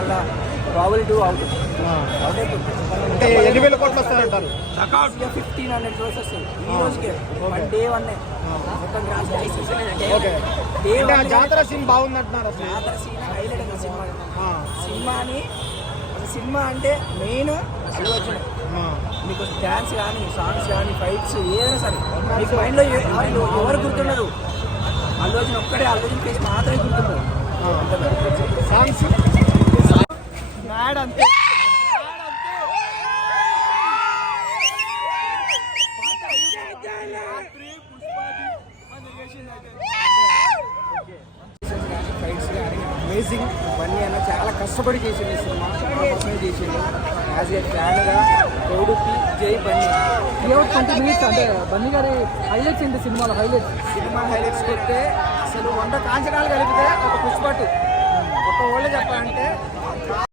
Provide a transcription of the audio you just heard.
చాలా probability out అయిపోతుంది. అంటే 8,000 కోట్లు వస్తాయంటారు. 1,500 crores వస్తాయి ఈ రోజుకే. డే 1 మొత్తం గ్రాస్ ఓకే. జాతర సీన్ బాగుందంటున్నారు. అసలు జాతర సీన్ హైలైట్ అయింది సినిమాని. సినిమా అంటే మెయిన్ అల్లు అర్జున్. మీకు డ్యాన్స్ కానీ సాంగ్స్ కానీ ఫైట్స్ ఏదైనా సరే మీకు మైండ్లో ఎవరు గుర్తున్నారు, అల్లు అర్జున్ ఒక్కడే. అల్లు అర్జున్ ఫేస్ మాత్రమే గుర్తున్నారు. సాంగ్స్ అంతే. అమేజింగ్. బన్నీ అన్న చాలా కష్టపడి చేసింది సినిమా, నా కోసమే చేసింది. యాజ్ ఏ ఫ్యాన్గా తోడుకి జై బన్నీ. 20 minutes అంటే బన్నీ గారి హైలైట్స్ ఏంటి సినిమాలో? సినిమా హైలైట్స్ కొట్టే అసలు 100 కాంచనాలు కలిపితే ఒక పుష్ప 2. ఒక్క వాళ్ళే చెప్పాలంటే